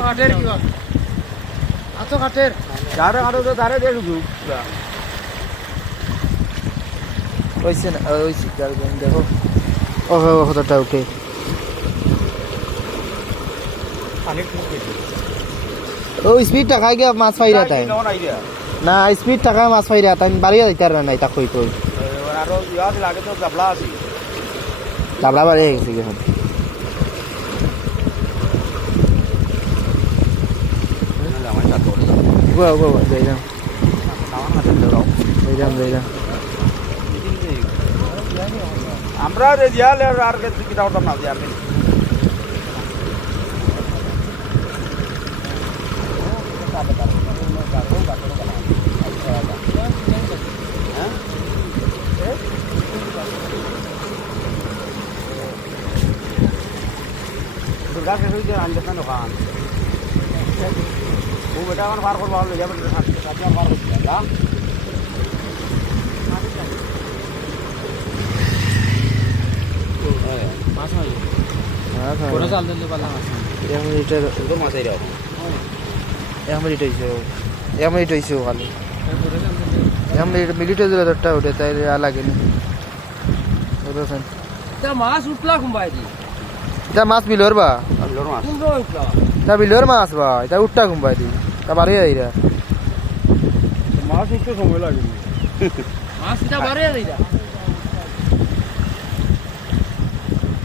কাটের কি আতো কাটের যারে কাটো তো তারে দে শুধু ওইছে না ওইছে দেখো ও কতটা ওকে পানি খুব বেশি ও স্পিড টাকায় গিয়ে মাছ পাইরা তাই না স্পিড টাকায় মাছ পাইরা তাই বাড়িয়া যাইতার না এটা কই কই আরো ইয়াদ লাগে তো গাবলা আছে ডাবলা বাড়ি গেছে এখন আমার সাথে করে গো গো যাই না আমার হাতে দাও যাই না আমরা রে দিয়ালে আর কি দাও না দিয়া আমি दुर्गा के हुई जो अंजन दुकान वो बेटा अपन बार बार ले जा बेटा साथ में बार हो गया मास है हां कोना साल दिन वाला मास এক মিনিটের तो मास ही रहो এক মিনিট হইছে খালি এক মিনিটে দিলে তোরটা ওঠে তাই আর লাগেনি বুঝছেন তা মাছ উঠলা কুম্বাই দি এটা মাছ বিলর বা लोर मास কোন রো উঠলা তা বিলর মাছ বা এটা উঠটা ঘুমবাই দি তা বাড়ি আইরা मास उठते समय लगे মাছ এটা বারে দিলা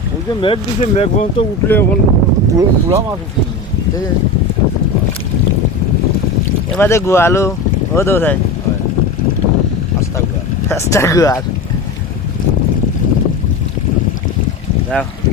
वो जो मेघ दिसे मेघ बन तो उठले এখন পুরা মাছ উঠছে এবারে গোয়ালো ও দোসাই আস্তা আস্তা গোয়াল যাও